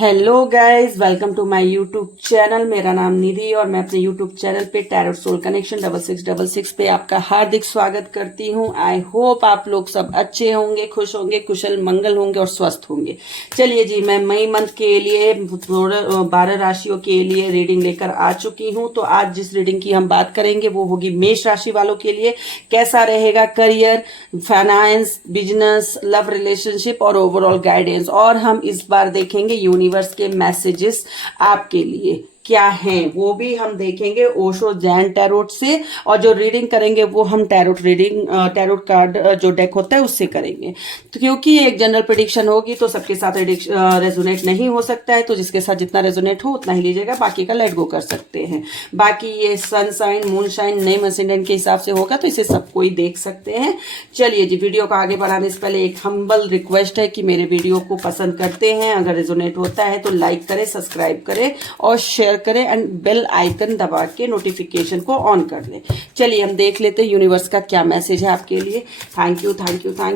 Hello guys, welcome to my YouTube channel. मेरा नाम निधि और मैं अपने यूट्यूब चैनल पे टैरोट सोल कनेक्शन 6666 पे आपका हार्दिक स्वागत करती हूँ। आई होप आप लोग सब अच्छे होंगे, खुश होंगे, कुशल मंगल होंगे और स्वस्थ होंगे। चलिए जी, मैं मई मंथ के लिए 12 राशियों के लिए रीडिंग लेकर आ चुकी हूँ। तो आज जिस रीडिंग की हम बात करेंगे वो होगी मेष राशि वालों के लिए। कैसा रहेगा career, finance, business, love, relationship और ओवरऑल गाइडेंस। और हम इस बार देखेंगे यूनिवर्स के मैसेजेस आपके लिए क्या हैं, वो भी हम देखेंगे ओशो जैन टैरोट से। और जो रीडिंग करेंगे वो हम टैरोट कार्ड जो डेक होता है उससे करेंगे। तो क्योंकि ये एक जनरल प्रिडिक्शन होगी तो सबके साथ रेजोनेट नहीं हो सकता है, तो जिसके साथ जितना रेजोनेट हो उतना ही लीजिएगा, बाकी का लेट गो कर सकते हैं। बाकी ये सन साइन, मून साइन, नए एसेंडेंट के हिसाब से होगा, तो इसे सब कोई देख सकते हैं। चलिए जी, वीडियो को आगे बढ़ाने से पहले एक हम्बल रिक्वेस्ट है कि मेरे वीडियो को पसंद करते हैं, अगर रेजोनेट होता है तो लाइक करें, सब्सक्राइब करें और शेयर करें एंड बेल आइकन दबा के नोटिफिकेशन को ऑन कर लें। चलिए हम देख लेते हैं यूनिवर्स का क्या मैसेज है आपके लिए। Thank you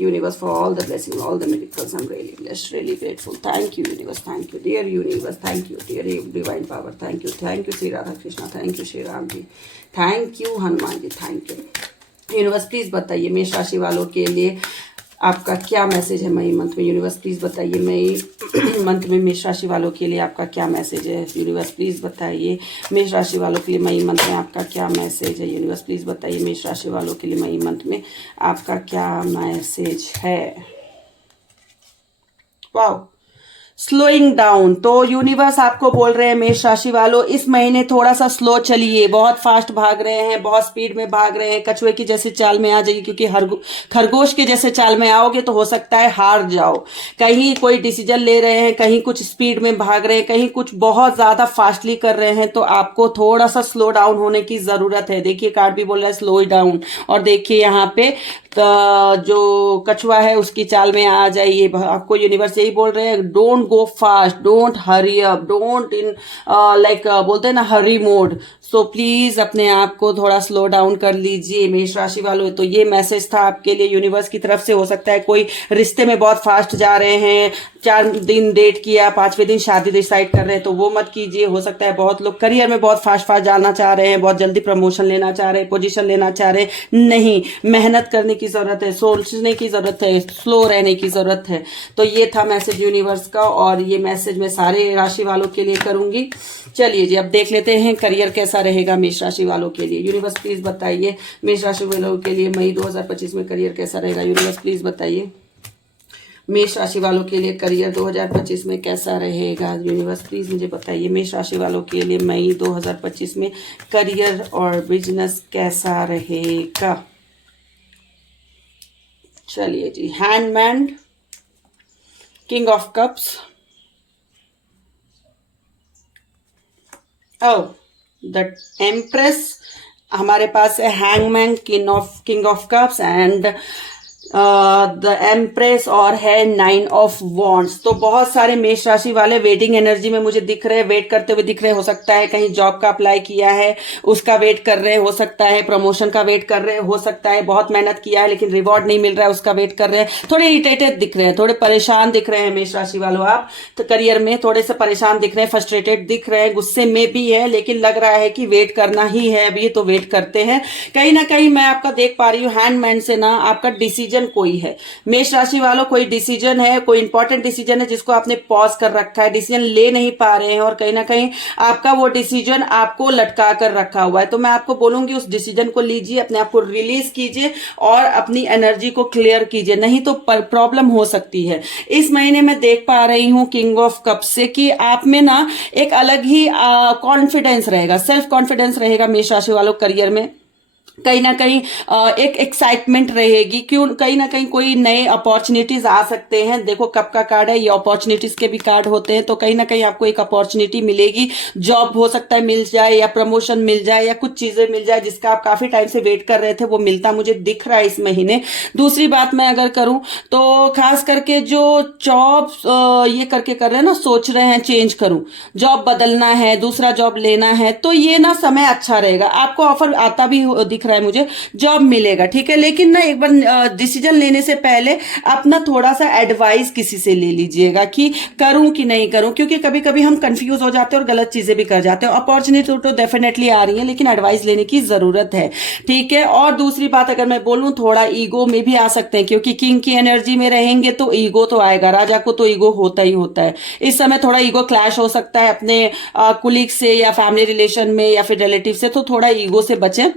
universe for all the blessing, all the miracles. I am really blessed, really grateful. Thank you universe, thank you dear universe, thank you dear divine power, thank you Shri Radha Krishna, thank you Shri Ram ji, thank you Hanuman ji, thank you. Universe please बताइए मेष राशि वालों के लिए आपका क्या message है मई month में। यूनिवर्स प्लीज बताइए मई मंथ में मेष राशि वालों के लिए आपका क्या मैसेज है। यूनिवर्स प्लीज बताइए मेष राशि वालों के लिए मई मंथ में आपका क्या मैसेज है। यूनिवर्स प्लीज बताइए मेष राशि वालों के लिए मई मंथ में आपका क्या मैसेज है। Wow, slowing down. तो यूनिवर्स आपको बोल रहे हैं मेष राशि वालों, इस महीने थोड़ा सा स्लो चलिए। बहुत फास्ट भाग रहे हैं, बहुत स्पीड में भाग रहे हैं, कछुए की जैसे चाल में आ जाइए, क्योंकि खरगोश के जैसे चाल में आओगे तो हो सकता है हार जाओ। कहीं कोई डिसीजन ले रहे हैं, कहीं कुछ स्पीड में भाग रहे हैं, कहीं कुछ बहुत ज्यादा फास्टली कर रहे हैं, तो आपको थोड़ा सा स्लो डाउन होने की जरूरत है। देखिए कार्ड भी बोल रहा है स्लो डाउन, और देखिए यहाँ पे जो कछुआ है उसकी चाल में आ जाइए। आपको यूनिवर्स यही बोल रहे हैं, don't go fast, don't hurry up, don't in like बोलते हैं ना हरी मोड। सो प्लीज अपने आप को थोड़ा स्लो डाउन कर लीजिए मेष राशि वालों। तो ये मैसेज था आपके लिए यूनिवर्स की तरफ से। हो सकता है कोई रिश्ते में बहुत फास्ट जा रहे हैं, 4 दिन डेट किया, 5वें दिन शादी डिसाइड कर रहे हैं, तो वो मत कीजिए। हो सकता है बहुत लोग करियर में बहुत फास्ट जाना चाह रहे हैं, बहुत जल्दी प्रमोशन लेना चाह रहे हैं, पोजीशन लेना चाह रहे हैं। नहीं, मेहनत करने की जरूरत है, सोचने की जरूरत है, स्लो रहने की जरूरत है। तो ये था मैसेज यूनिवर्स का, और ये मैसेज मैं सारे राशि वालों के लिए करूंगी। चलिए जी, अब देख लेते हैं करियर कैसा रहेगा मेष राशि वालों के लिए। यूनिवर्स प्लीज बताइए मेष राशि वालों के लिए मई 2025 में करियर कैसा रहेगा। यूनिवर्स प्लीज बताइए मेष राशि वालों के लिए करियर 2025 में कैसा रहेगा। यूनिवर्स प्लीज मुझे बताइए मेष राशि वालों के लिए मई 2025 में करियर और बिजनेस कैसा रहेगा। चलिए जी, hangman, king of cups, the empress, हमारे पास है hangman, king of cups and the empress, और है 9 ऑफ वॉन्ड्स। तो बहुत सारे मेष राशि वाले वेटिंग एनर्जी में मुझे दिख रहे हैं, वेट करते हुए दिख रहे हैं। हो सकता है कहीं जॉब का अप्लाई किया है उसका वेट कर रहे हैं, हो सकता है प्रमोशन का वेट कर रहे हैं, हो सकता है बहुत मेहनत किया है लेकिन रिवॉर्ड नहीं मिल रहा है उसका वेट कर रहे हैं। थोड़े इरिटेटेड दिख रहे हैं, थोड़े परेशान दिख रहे हैं मेष राशि वालों। आप तो करियर में थोड़े से परेशान दिख रहे हैं, फ्रस्ट्रेटेड दिख रहे हैं, गुस्से में भी है, लेकिन लग रहा है कि वेट करना ही है अभी, तो वेट करते हैं। कहीं ना कहीं मैं आपका देख पा रही हूँ हैंडमैन से ना आपका डिसीजन कोई है मेष राशि वालों, कोई डिसीजन है, कोई इंपॉर्टेंट डिसीजन है जिसको आपने पॉज कर रखा है, डिसीजन ले नहीं पा रहे हैं, और कहीं ना कहीं आपका वो डिसीजन आपको लटका कर रखा हुआ है। तो मैं आपको बोलूंगी उस डिसीजन को लीजिए, अपने आप को रिलीज कीजिए और अपनी एनर्जी को क्लियर कीजिए, नहीं तो प्रॉब्लम हो सकती है। इस महीने में देख पा रही हूं किंग ऑफ कप से कि आप में ना एक अलग ही कॉन्फिडेंस रहेगा, सेल्फ कॉन्फिडेंस रहेगा मेष राशि वालों करियर में। कहीं ना कहीं एक एक्साइटमेंट रहेगी, क्यों, कहीं ना कहीं कोई नए अपॉर्चुनिटीज आ सकते हैं। देखो कप का कार्ड है, ये अपॉर्चुनिटीज के भी कार्ड होते हैं, तो कहीं ना कहीं आपको एक अपॉर्चुनिटी मिलेगी। जॉब हो सकता है मिल जाए, या प्रमोशन मिल जाए, या कुछ चीजें मिल जाए जिसका आप काफी टाइम से वेट कर रहे थे, वो मिलता मुझे दिख रहा है इस महीने। दूसरी बात मैं अगर करूं तो खास करके जो जॉब ये करके कर रहे हैं ना, सोच रहे हैं चेंज करूं, जॉब बदलना है, दूसरा जॉब लेना है, तो ये ना समय अच्छा रहेगा। आपको ऑफर आता भी दिख दिख रहा है मुझे, जॉब मिलेगा, ठीक है। लेकिन ना एक बार डिसीजन लेने से पहले अपना थोड़ा सा एडवाइस किसी से ले लीजिएगा कि करूं कि नहीं करूं, क्योंकि कभी कभी हम कंफ्यूज हो जाते हैं और गलत चीजें भी कर जाते हैं। अपॉर्चुनिटी तो डेफिनेटली आ रही है, लेकिन एडवाइस लेने की जरूरत है, ठीक है। और दूसरी बात अगर मैं बोलूं, थोड़ा ईगो में भी आ सकते हैं, क्योंकि किंग की एनर्जी में रहेंगे तो ईगो तो आएगा, राजा को तो ईगो होता ही होता है। इस समय थोड़ा ईगो क्लैश हो सकता है अपने कुलीग से या फैमिली रिलेशन में या फिर रिलेटिव से, तो थोड़ा ईगो से बचें।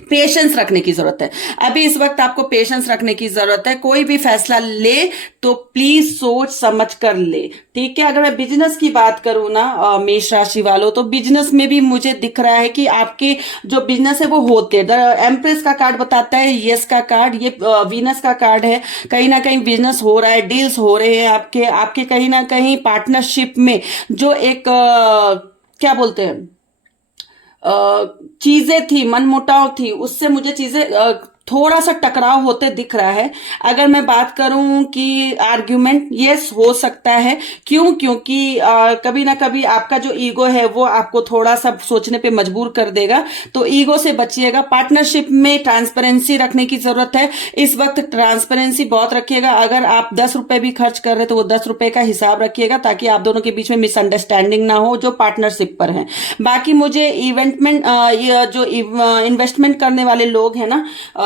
पेशेंस रखने की जरूरत है, अभी इस वक्त आपको पेशेंस रखने की जरूरत है। कोई भी फैसला ले तो प्लीज सोच समझ कर ले, ठीक है। अगर मैं बिजनेस की बात करूं ना मेष राशि वालों, तो बिजनेस में भी मुझे दिख रहा है कि आपके जो बिजनेस है वो होते हैं। एम्प्रेस का कार्ड बताता है, यस का कार्ड, ये वीनस का कार्ड है। कहीं ना कहीं बिजनेस हो रहा है, डील्स हो रहे हैं आपके आपके कहीं ना कहीं पार्टनरशिप में जो एक क्या बोलते हैं चीजें थी, मनमुटाव थी, उससे मुझे चीजें थोड़ा सा टकराव होते दिख रहा है। अगर मैं बात करूं कि आर्ग्यूमेंट, यस हो सकता है। क्यों? क्योंकि कभी ना कभी आपका जो ईगो है वो आपको थोड़ा सा सोचने पे मजबूर कर देगा, तो ईगो से बचिएगा। पार्टनरशिप में ट्रांसपेरेंसी रखने की जरूरत है, इस वक्त ट्रांसपेरेंसी बहुत रखिएगा। अगर आप 10 रुपए भी खर्च कर रहे हैं तो वो 10 रुपए का हिसाब रखिएगा, ताकि आप दोनों के बीच में मिसअंडरस्टैंडिंग ना हो जो पार्टनरशिप पर है। बाकी मुझे इवेंटमेंट जो इन्वेस्टमेंट करने वाले लोग हैं ना,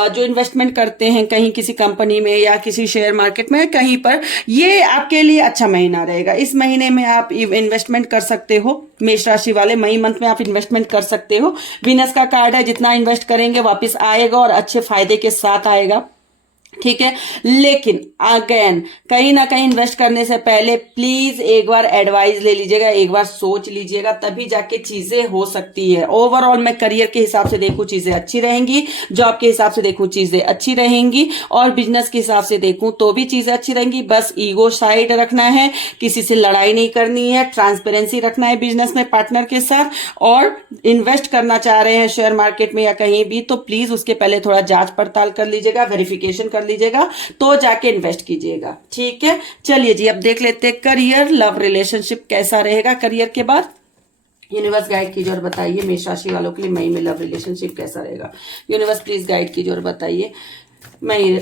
जो इन्वेस्टमेंट करते हैं कहीं किसी कंपनी में या किसी शेयर मार्केट में कहीं पर, ये आपके लिए अच्छा महीना रहेगा। इस महीने में आप इन्वेस्टमेंट कर सकते हो मेष राशि वाले, मई मंथ में आप इन्वेस्टमेंट कर सकते हो। वीनस का कार्ड है, जितना इन्वेस्ट करेंगे वापस आएगा और अच्छे फायदे के साथ आएगा, ठीक है। लेकिन अगेन कहीं ना कहीं इन्वेस्ट करने से पहले प्लीज एक बार एडवाइस ले लीजिएगा, एक बार सोच लीजिएगा, तभी जाके चीजें हो सकती है। ओवरऑल मैं करियर के हिसाब से देखूं चीजें अच्छी रहेंगी, जॉब के हिसाब से देखूं चीजें अच्छी रहेंगी, और बिजनेस के हिसाब से देखूं तो भी चीजें अच्छी रहेंगी। बस ईगो साइड रखना है, किसी से लड़ाई नहीं करनी है, ट्रांसपेरेंसी रखना है बिजनेस में पार्टनर के साथ। और इन्वेस्ट करना चाह रहे हैं शेयर मार्केट में या कहीं भी, तो प्लीज उसके पहले थोड़ा जांच पड़ताल कर लीजिएगा, वेरिफिकेशन कर लीजिएगा, तो जाके इन्वेस्ट कीजिएगा, ठीक है। चलिए जी, अब देख लेते हैं करियर, लव रिलेशनशिप कैसा रहेगा करियर के बाद। यूनिवर्स गाइड कीजिए और बताइए मेष राशि वालों के लिए मई में लव रिलेशनशिप कैसा रहेगा। यूनिवर्स प्लीज गाइड कीजिए और बताइए मई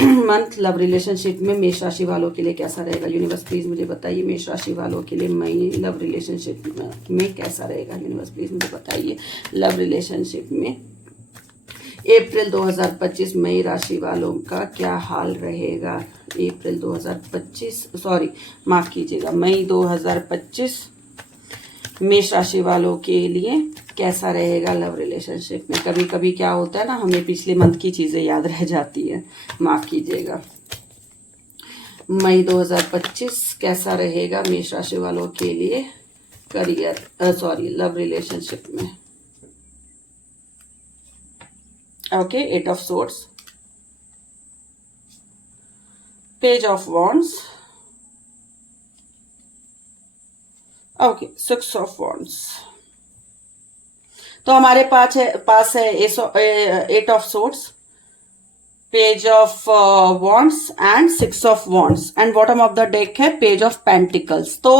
मंथ लव रिलेशनशिप में मेष राशि वालों के लिए कैसा रहेगा। यूनिवर्स प्लीज मुझे बताइए मेष राशि वालों के लिए मई लव रिलेशनशिप में कैसा रहेगा। यूनिवर्स प्लीज मुझे बताइए लव रिलेशनशिप में अप्रैल 2025 मई राशि वालों का क्या हाल रहेगा। अप्रैल 2025 सॉरी माफ कीजिएगा, मई 2025 मेष राशि वालों के लिए कैसा रहेगा लव रिलेशनशिप में। कभी कभी क्या होता है ना, हमें पिछले मंथ की चीजें याद रह जाती है, माफ कीजिएगा। मई 2025 कैसा रहेगा मेष राशि वालों के लिए करियर सॉरी लव रिलेशनशिप में। Okay, 8 of Swords, Page of Wands, okay, 6 of Wands। तो हमारे पास है 8 of Swords, page of wands and 6 of wands, and bottom of the deck है पेज ऑफ पेंटिकल्स। तो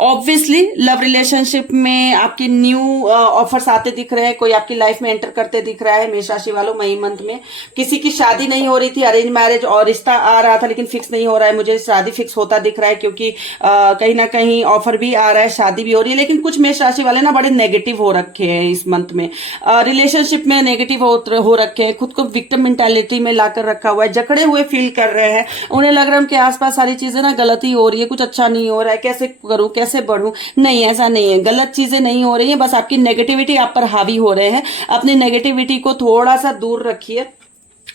ऑब्वियसली लव रिलेशनशिप में आपके new offers आते दिख रहे हैं, कोई आपकी लाइफ में एंटर करते दिख रहा है मेष राशि वालों। मई मंथ में किसी की शादी नहीं हो रही थी, अरेंज मैरिज और रिश्ता आ रहा था लेकिन फिक्स नहीं हो रहा है, मुझे शादी फिक्स होता दिख रहा है, क्योंकि कहीं ना कहीं ऑफर भी आ रहा है, शादी भी हो रही है। लेकिन कुछ मेष राशि वाले ना बड़े नेगेटिव हो रखे हैं इस मंथ में, रिलेशनशिप में नेगेटिव हो रखे हैं, खुद को विक्टिम मेंटालिटी में लाकर रखा हुआ है, जकड़े हुए फील कर रहे हैं। उन्हें लग रहा है उनके आसपास सारी चीजें ना गलती हो रही है, कुछ अच्छा नहीं हो रहा है, कैसे करूं कैसे बढ़ूं। नहीं, ऐसा नहीं है, गलत चीजें नहीं हो रही है, बस आपकी नेगेटिविटी आप पर हावी हो रहे हैं। अपनी नेगेटिविटी को थोड़ा सा दूर रखिए।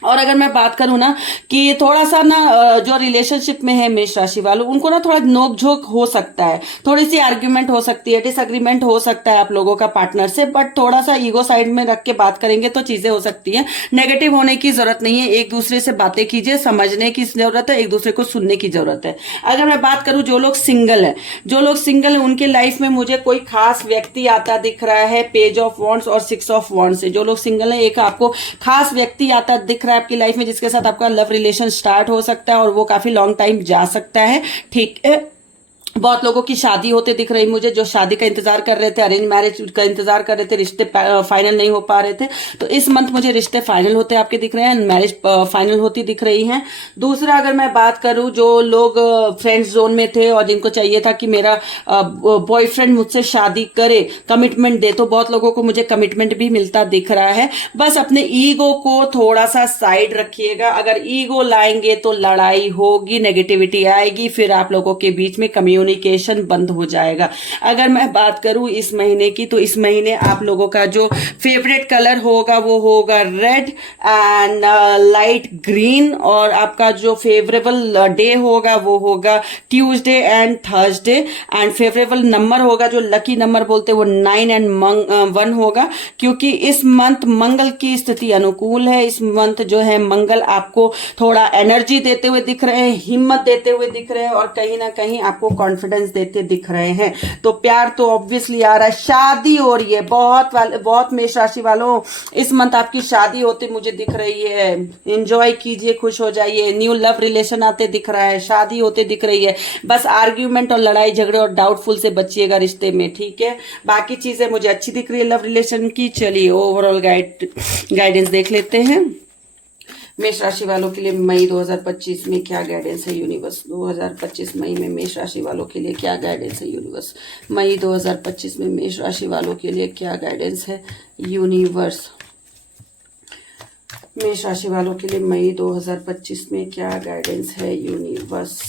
और अगर मैं बात करूं ना कि थोड़ा सा ना जो रिलेशनशिप में है मेष राशि वालों, उनको ना थोड़ा नोकझोंक हो सकता है, थोड़ी सी आर्ग्यूमेंट हो सकती है, डिसएग्रीमेंट हो सकता है आप लोगों का पार्टनर से, बट थोड़ा सा ईगो साइड में रख के बात करेंगे तो चीजें हो सकती हैं। नेगेटिव होने की जरूरत नहीं है, एक दूसरे से बातें कीजिए, समझने की जरूरत है, एक दूसरे को सुनने की जरूरत है। अगर मैं बात करूं जो लोग सिंगल है उनके लाइफ में मुझे कोई खास व्यक्ति आता दिख रहा है, पेज ऑफ वॉन्ड्स और 6 ऑफ वॉन्ड्स से। जो लोग सिंगल है, एक आपको खास व्यक्ति आता दिख रहा है आपकी लाइफ में, जिसके साथ आपका लव रिलेशन स्टार्ट हो सकता है और वो काफी लॉन्ग टाइम जा सकता है, ठीक है। बहुत लोगों की शादी होते दिख रही मुझे, जो शादी का इंतजार कर रहे थे, अरेंज मैरिज का इंतजार कर रहे थे, रिश्ते फाइनल नहीं हो पा रहे थे, तो इस मंथ मुझे रिश्ते फाइनल होते आपके दिख रहे हैं, मैरिज फाइनल होती दिख रही हैं। दूसरा अगर मैं बात करूं, जो लोग फ्रेंड्स जोन में थे और जिनको चाहिए था कि मेरा बॉयफ्रेंड मुझसे शादी करे, कमिटमेंट दे, तो बहुत लोगों को मुझे कमिटमेंट भी मिलता दिख रहा है। बस अपने ईगो को थोड़ा सा साइड रखिएगा, अगर ईगो लाएंगे तो लड़ाई होगी, नेगेटिविटी आएगी, फिर आप लोगों के बीच में कम्युनिकेशन बंद हो जाएगा। अगर मैं बात करूं इस महीने की, तो इस महीने आप लोगों का जो फेवरेट कलर होगा वो होगा रेड एंड लाइट ग्रीन, और आपका जो फेवरेबल डे होगा वो होगा Tuesday and Thursday, and favourable number होगा, जो लकी नंबर बोलते हैं, वो 9 एंड 1 होगा, क्योंकि इस मंथ मंगल की स्थिति अनुकूल है। इस मंथ जो है मंगल आपको थोड़ा एनर्जी देते हुए दिख रहे हैं, हिम्मत देते हुए दिख रहे हैं, और कहीं ना कहीं आपको कॉन्फिडेंस देते दिख रहे हैं। तो प्यार तो ऑब्वियसली आ रहा है, शादी हो रही है, बहुत मेष राशि वालों इस मंथ आपकी शादी होती मुझे दिख रही है। एंजॉय कीजिए, खुश हो जाइए, न्यू लव रिलेशन आते दिख रहा है, शादी होते दिख रही है। बस आर्ग्यूमेंट और लड़ाई झगड़े और डाउटफुल से बचिएगा रिश्ते में, ठीक है। बाकी चीजें मुझे अच्छी दिख रही है लव रिलेशन की। चलिए ओवरऑल गाइडेंस देख लेते हैं। मेष राशि वालों के लिए मई 2025 में क्या गाइडेंस है यूनिवर्स। 2025 मई में मेष राशि वालों के लिए क्या गाइडेंस है यूनिवर्स। मई 2025 में मेष राशि वालों के लिए क्या गाइडेंस है यूनिवर्स। मेष राशि वालों के लिए मई 2025 में क्या गाइडेंस है यूनिवर्स।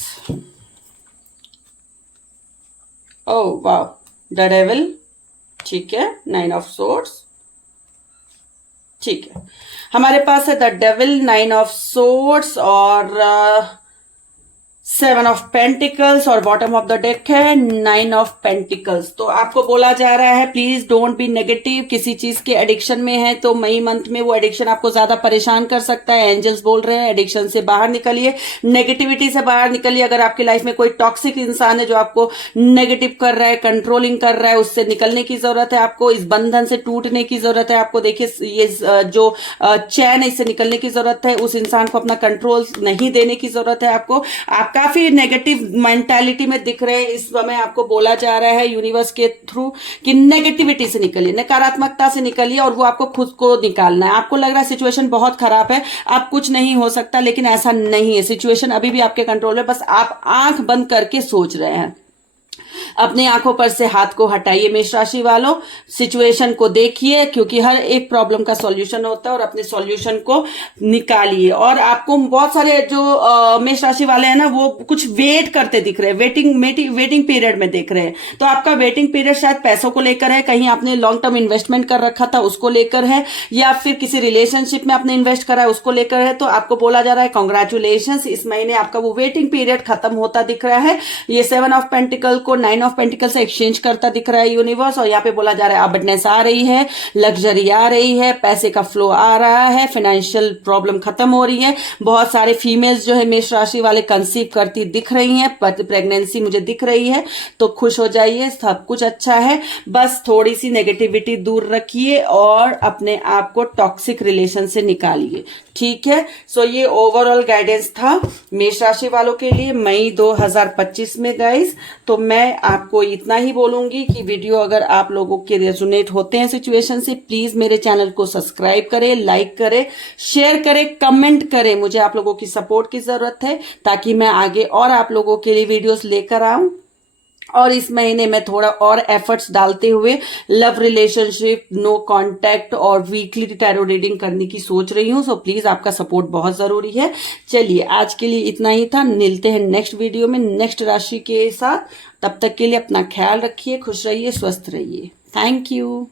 ओह वाह, द डेविल, ठीक है, 9 ऑफ सोर्ड्स, ठीक है। हमारे पास है द डेविल, 9 ऑफ सोर्ड्स और 7 ऑफ पेंटिकल्स, और बॉटम ऑफ द डेक है 9 ऑफ पेंटिकल्स। तो आपको बोला जा रहा है प्लीज डोंट बी नेगेटिव। किसी चीज के एडिक्शन में है तो मई मंथ में वो एडिक्शन आपको ज्यादा परेशान कर सकता है। एंजल्स बोल रहे हैं एडिक्शन से बाहर निकलिए, नेगेटिविटी से बाहर निकलिए। अगर आपकी लाइफ में कोई टॉक्सिक इंसान है जो आपको नेगेटिव कर रहा है, कंट्रोलिंग कर रहा है, उससे निकलने की जरूरत है आपको। इस बंधन से टूटने की जरूरत है आपको। देखिए ये जो चैन है, इससे निकलने की जरूरत है। उस इंसान को अपना कंट्रोल नहीं देने की जरूरत है आपको। आप काफी नेगेटिव मेंटालिटी में दिख रहे हैं इस समय। आपको बोला जा रहा है यूनिवर्स के थ्रू कि नेगेटिविटी से निकलिए, नकारात्मकता से निकलिए, और वो आपको खुद को निकालना है। आपको लग रहा है सिचुएशन बहुत खराब है, आप कुछ नहीं हो सकता, लेकिन ऐसा नहीं है। सिचुएशन अभी भी आपके कंट्रोल में, बस आप आंख बंद करके सोच रहे हैं। अपने आंखों पर से हाथ को हटाइए मेष राशि वालों, सिचुएशन को देखिए, क्योंकि हर एक प्रॉब्लम का सॉल्यूशन होता है, और अपने सॉल्यूशन को निकालिए। और आपको बहुत सारे जो मेष राशि वाले हैं ना, वो कुछ वेट करते दिख रहे हैं, वेटिंग पीरियड में देख रहे हैं। तो आपका वेटिंग पीरियड शायद पैसों को लेकर है, कहीं आपने लॉन्ग टर्म इन्वेस्टमेंट कर रखा था उसको लेकर है, या फिर किसी रिलेशनशिप में आपने इन्वेस्ट करा है उसको लेकर है। तो आपको बोला जा रहा है कॉन्ग्रेचुलेशन, इस महीने आपका वो वेटिंग पीरियड खत्म होता दिख रहा है। ये 7 ऑफ पेंटिकल को 9 ऑफ पेंटिकल से एक्सचेंज करता दिख रहा है यूनिवर्स। और यहाँ पे बोला जा रहा है अबंडेंस आ रही है, लग्जरी आ रही है, पैसे का फ्लो आ रहा है, फाइनेंशियल प्रॉब्लम खत्म हो रही है। बहुत सारे फीमेल्स जो है मेष राशि वाले कंसीव करती दिख रही हैं, प्रेगनेंसी मुझे दिख रही है। तो खुश हो जाइए, सब कुछ अच्छा है। बस थोड़ी सी नेगेटिविटी दूर रखिए और अपने आप को टॉक्सिक रिलेशन से निकालिए, ठीक है। सो ये ओवरऑल गाइडेंस था मेष राशि वालों के लिए मई 2025 में गाइस। तो मैं आपको इतना ही बोलूंगी कि वीडियो अगर आप लोगों के रेजोनेट होते हैं सिचुएशन से, प्लीज मेरे चैनल को सब्सक्राइब करें, लाइक करें, शेयर करें, कमेंट करें। मुझे आप लोगों की सपोर्ट की जरूरत है ताकि मैं आगे और आप लोगों के लिए वीडियोस लेकर आऊं। और इस महीने में थोड़ा और एफर्ट्स डालते हुए लव रिलेशनशिप, नो कांटेक्ट और वीकली टैरो रीडिंग करने की सोच रही हूं। सो प्लीज आपका सपोर्ट बहुत जरूरी है। चलिए आज के लिए इतना ही था, मिलते हैं नेक्स्ट वीडियो में नेक्स्ट राशि के साथ। तब तक के लिए अपना ख्याल रखिए, खुश रहिए, स्वस्थ रहिए। Thank you.